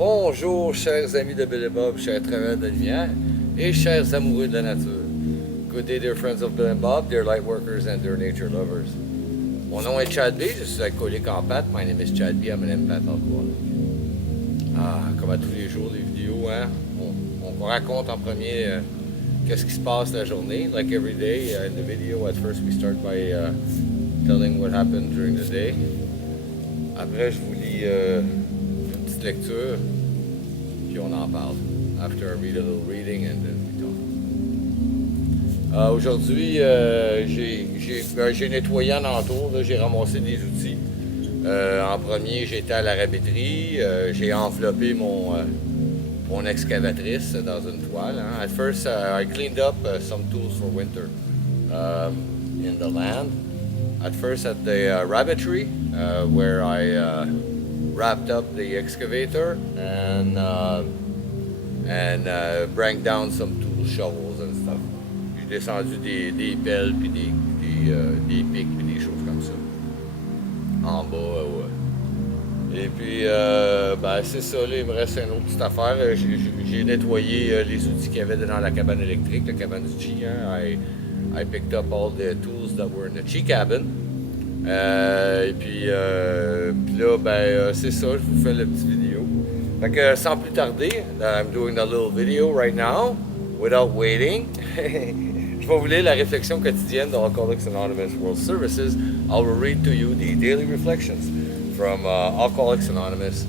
Bonjour, chers amis de Bill et Bob, chers travailleurs de Lumière, et chers amoureux de la nature. Good day, dear friends of Bill and Bob, dear light workers and dear nature lovers. Mon nom est Chad B, je suis alcoolique en pâte. My name is Chad B, I'm an empath alcoholic. Comme à tous les jours, les vidéos, hein, on raconte en premier qu'est-ce qui se passe la journée. Like every day, in the video, at first we start by telling what happened during the day. Après, je vous lis une petite lecture, puis on en parle. After I read a little reading and then we talk. Aujourd'hui, j'ai nettoyé en entour, j'ai ramassé des outils. En premier, j'étais à la répéterie, j'ai enveloppé mon excavatrice dans une toile. Hein. At first, I cleaned up some tools for winter in the land. At first at the rabbitry, where I wrapped up the excavator and bring down some tool shovels and stuff. J'ai descendu des pelles, puis des pics, puis des choses comme ça. En bas, ouais. Et puis, c'est ça, là, il me reste une autre petite affaire. J'ai nettoyé les outils qu'il y avait dans la cabane électrique, la cabane du Chi. Hein. I picked up all the tools that were in the Chi cabin. Et puis là, c'est ça, je vous fais la petite vidéo. Fait que sans plus tarder, I'm doing a little video right now, without waiting. Je vais vous lire la réflexion quotidienne de Alcooliques Anonymous World Services. I will read to you the daily reflections from Alcooliques Anonymous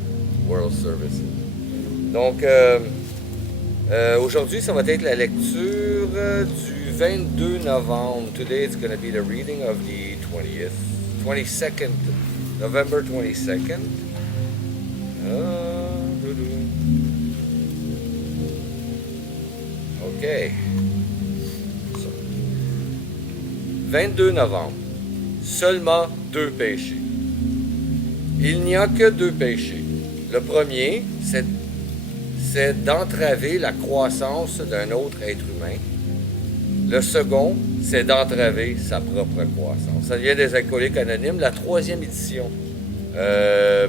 World Services. Donc, aujourd'hui, ça va être la lecture du 22 novembre. Today it's going to be the reading of the 22nd, November 22nd. OK. 22 novembre. Seulement 2 péchés. Il n'y a que 2 péchés. Le premier, c'est d'entraver la croissance d'un autre être humain. Le second, c'est d'entraver sa propre croissance. Ça vient des Alcooliques Anonymes, la 3e édition,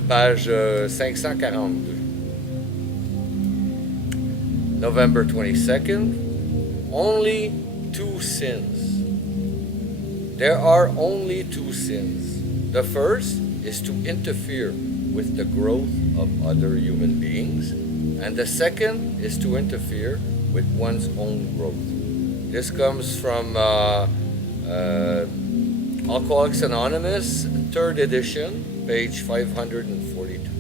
page 542. November 22nd, only 2 sins. There are only 2 sins. The first is to interfere with the growth of other human beings, and the second is to interfere with one's own growth. This comes from Alcoholics Anonymous, 3rd edition, page 542.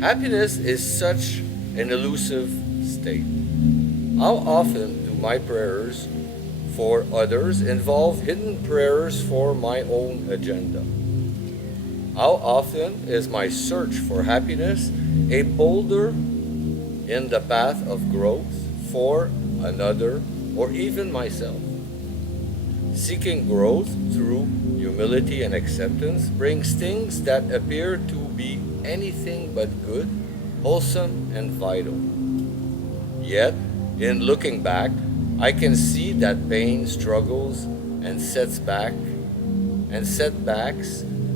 Happiness is such an elusive state. How often do my prayers for others involve hidden prayers for my own agenda? How often is my search for happiness a boulder in the path of growth for another or even myself? Seeking growth through humility and acceptance brings things that appear to be anything but good, wholesome, and vital. Yet, in looking back, I can see that pain, struggles, and setbacks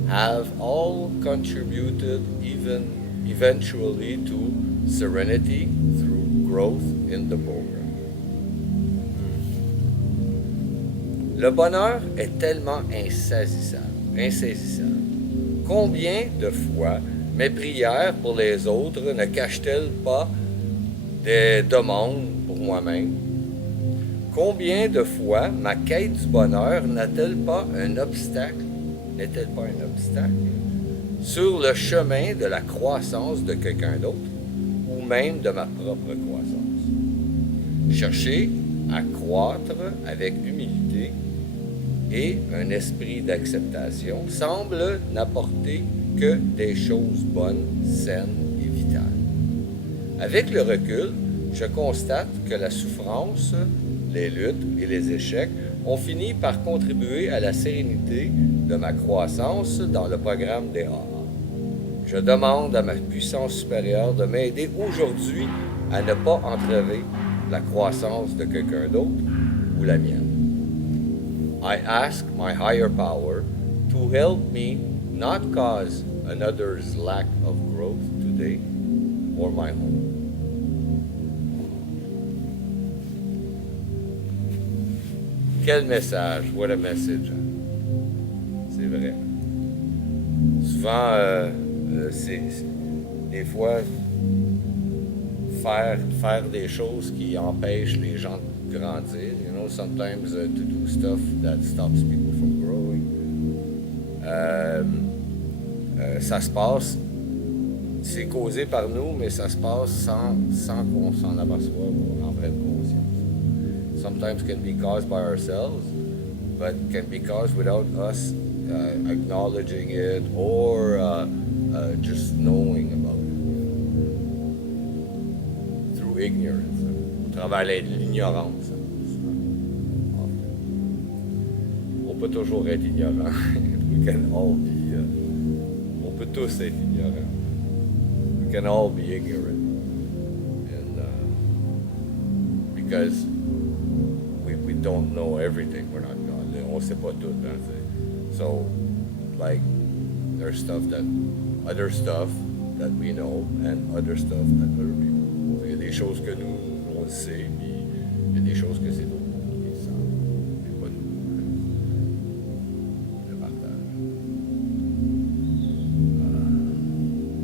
have all contributed eventually to serenity through growth in the program. Le bonheur est tellement insaisissable. Combien de fois mes prières pour les autres ne cachent-elles pas des demandes pour moi-même? Combien de fois ma quête du bonheur n'est-elle pas un obstacle sur le chemin de la croissance de quelqu'un d'autre ou même de ma propre croissance? Chercher à croître avec humilité et un esprit d'acceptation semble n'apporter que des choses bonnes, saines et vitales. Avec le recul, je constate que la souffrance, les luttes et les échecs ont fini par contribuer à la sérénité de ma croissance dans le programme des AA. Je demande à ma puissance supérieure de m'aider aujourd'hui à ne pas entraver la croissance de quelqu'un d'autre ou la mienne. I ask my higher power to help me not cause another's lack of growth today or my own. Quel message, what a message. C'est vrai. Souvent, des fois, faire des choses qui empêchent les gens de grandir. You know, sometimes to do stuff that stops people from growing. Ça se passe, c'est causé par nous, mais ça se passe sans qu'on s'en aperçoive ou en prenne conscience. Sometimes can be caused by ourselves, but can be caused without us acknowledging it or just knowing about it. Through ignorance, au travers de l'ignorance. On peut toujours être ignorant. We can all be. On peut tous être ignorants. We can all be ignorant, and because we don't know everything. We're not God. On sait pas tout. Hein, so, like, there's other stuff that we know, and other stuff that other people. Il y a des choses que nous on le sait, puis il y a des choses que c'est d'autres qui le savent, mais pas nous. Le partage.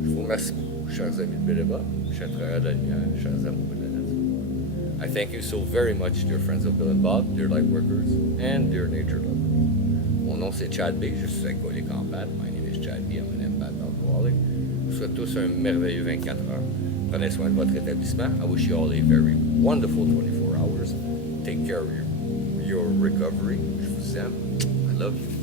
Je vous remercie beaucoup, chers amis de Béléba, chers travailleurs de la lumière, chers amoureux de la nature. I thank you so very much, dear friends of Bill and Bob, dear light workers, and dear nature lovers. Mon nom c'est Chad B, je suis alcoolique en pâte. My name is Chad B, I'm an empath alcoholic. Je vous souhaite tous un merveilleux 24 heures. Prenez soin de votre rétablissement. I wish you all a very wonderful 24 hours. Take care of your recovery. Je vous aime. I love you.